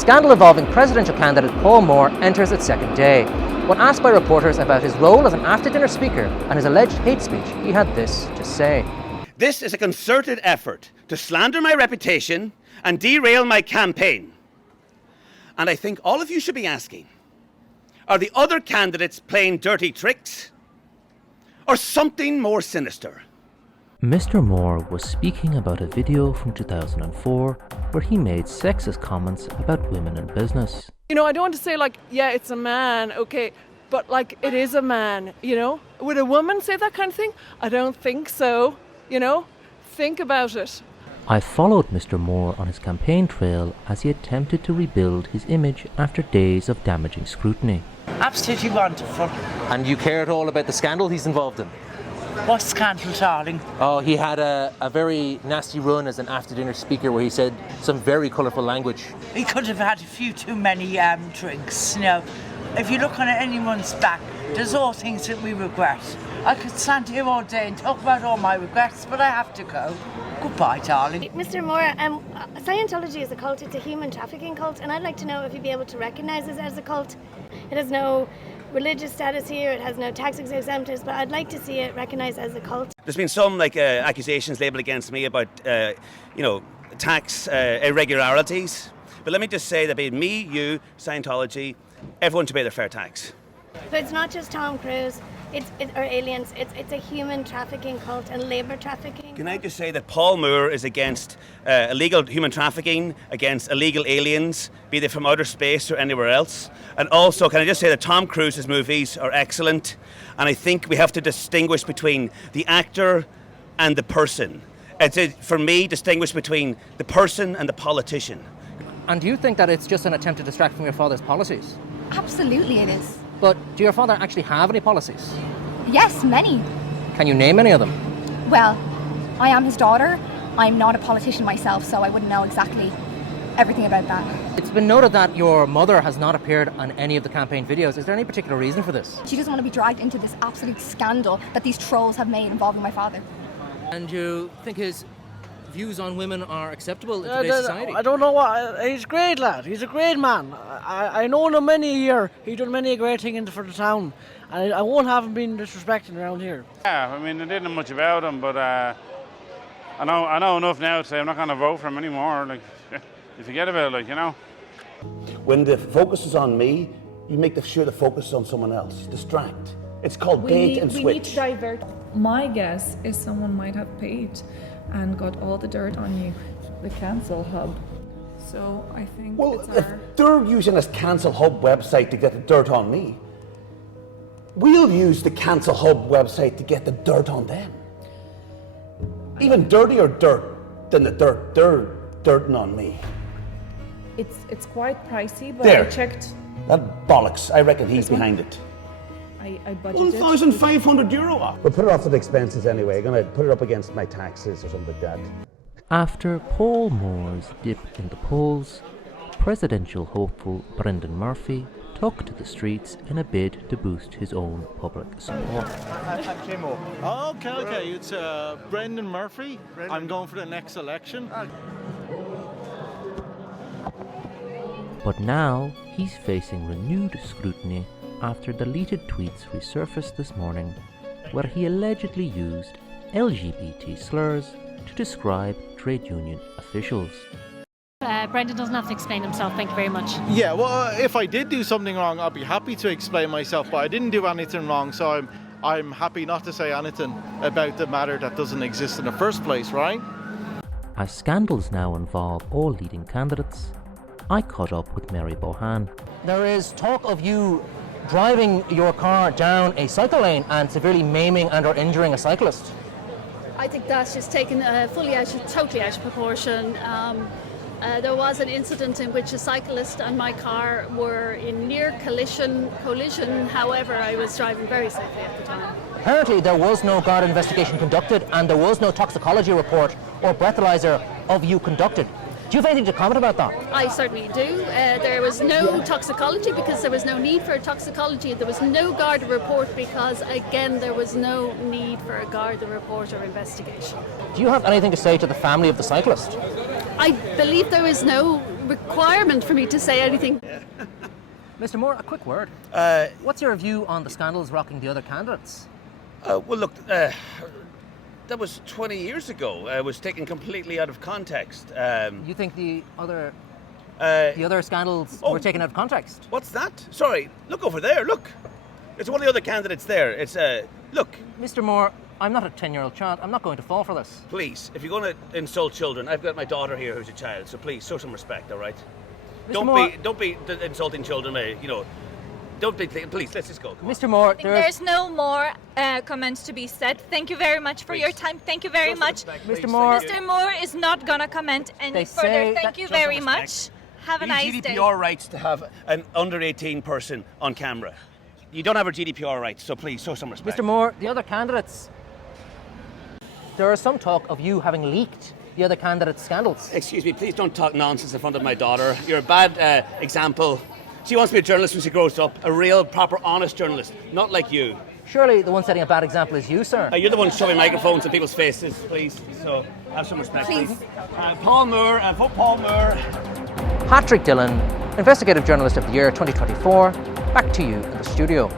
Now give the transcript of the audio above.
scandal involving presidential candidate Paul Moore enters its second day. When asked by reporters about his role as an after-dinner speaker and his alleged hate speech, he had this to say. This is a concerted effort to slander my reputation and derail my campaign. And I think all of you should be asking, are the other candidates playing dirty tricks or something more sinister? Mr. Moore was speaking about a video from 2004 where he made sexist comments about women in business. You know, I don't want to say like, yeah, it's a man, okay, but like it is a man, you know? Would a woman say that kind of thing? I don't think so, you know? Think about it. I followed Mr. Moore on his campaign trail as he attempted to rebuild his image after days of damaging scrutiny. Absolutely wonderful. And you care at all about the scandal he's involved in? What scandal, darling? Oh, he had a very nasty run as an after-dinner speaker where he said some very colourful language. He could have had a few too many drinks, you know. If you look on anyone's back, there's all things that we regret. I could stand here all day and talk about all my regrets, but I have to go. Goodbye, darling. Mr. Moore, Scientology is a cult. It's a human trafficking cult, and I'd like to know if you'd be able to recognise it as a cult. It has no religious status here, it has no tax exemptions, but I'd like to see it recognised as a cult. There's been some accusations labelled against me about tax irregularities, but let me just say that being me, you, Scientology, everyone should pay their fair tax. But it's not just Tom Cruise or aliens, it's a human trafficking cult and labour trafficking. Can I just say that Paul Moore is against illegal human trafficking, against illegal aliens, be they from outer space or anywhere else? And also, can I just say that Tom Cruise's movies are excellent, and I think we have to distinguish between the actor and the person. For me, distinguish between the person and the politician. And do you think that it's just an attempt to distract from your father's policies? Absolutely it is. But do your father actually have any policies? Yes, many. Can you name any of them? Well, I am his daughter. I'm not a politician myself, so I wouldn't know exactly everything about that. It's been noted that your mother has not appeared on any of the campaign videos. Is there any particular reason for this? She doesn't want to be dragged into this absolute scandal that these trolls have made involving my father. And you think his views on women are acceptable in today's society? I don't know what. He's a great lad. He's a great man. I known him many a year. He's done many great things for the town. And I won't have him being disrespected around here. Yeah, I mean, I didn't know much about him, but I know enough now to say I'm not going to vote for him anymore. Like, you forget about it, you know. When the focus is on me, you make sure the focus is on someone else. Distract. It's called bait and switch. We need to divert. My guess is someone might have paid and got all the dirt on you. The Cancel Hub. So I think if they're using this Cancel Hub website to get the dirt on me, we'll use the Cancel Hub website to get the dirt on them. Even dirtier dirt than the dirt they're dirting on me. It's quite pricey, but there. I checked. That bollocks. I reckon he's behind it. I budgeted. €1,500 off. We'll put it off to the expenses anyway. I'm going to put it up against my taxes or something like that. After Paul Moore's dip in the polls, presidential hopeful Brendan Murphy took to the streets in a bid to boost his own public support. Okay, it's Brendan Murphy. I'm going for the next election. But now he's facing renewed scrutiny after deleted tweets resurfaced this morning where he allegedly used LGBT slurs to describe trade union officials. Brendan doesn't have to explain himself, thank you very much. Yeah, well, if I did do something wrong, I'd be happy to explain myself, but I didn't do anything wrong, so I'm happy not to say anything about the matter that doesn't exist in the first place, right? As scandals now involve all leading candidates, I caught up with Mary Bohan. There is talk of you driving your car down a cycle lane and severely maiming and or injuring a cyclist. I think that's just taken totally out of proportion. There was an incident in which a cyclist and my car were in near collision. However, I was driving very safely at the time. Apparently there was no guard investigation conducted and there was no toxicology report or breathalyzer of you conducted. Do you have anything to comment about that? I certainly do. There was no toxicology because there was no need for a toxicology. There was no Garda report because, again, there was no need for a Garda report or investigation. Do you have anything to say to the family of the cyclist? I believe there was no requirement for me to say anything. Mr. Moore, a quick word. What's your view on the scandals rocking the other candidates? Well, look, that was 20 years ago. It was taken completely out of context. You think the other scandals Oh. were taken out of context? What's that? Sorry, look over there, look. It's one of the other candidates there. It's, look. Mr. Moore, I'm not a 10-year-old child. I'm not going to fall for this. Please, if you're going to insult children, I've got my daughter here who's a child, so please, show some respect, all right? Mr. Moore, Don't be insulting children, you know. Don't be, please, let's just go. Come on. Mr. Moore, There's no more comments to be said. Thank you very much for your time. Thank you very much. Mr. Moore, Mr. Moore is not going to comment any further. Thank you very much. Have a nice day. GDPR rights to have an under 18 person on camera. You don't have our GDPR rights, so please, show some respect. Mr. Moore, the other candidates. There is some talk of you having leaked the other candidates' scandals. Excuse me, please don't talk nonsense in front of my daughter. You're a bad example. She wants to be a journalist when she grows up, a real, proper, honest journalist, not like you. Surely the one setting a bad example is you, sir. You're the one shoving microphones in people's faces, please. So have some respect, please. Paul Moore, vote Paul Moore. Patrick Dillon, Investigative Journalist of the Year 2024. Back to you in the studio.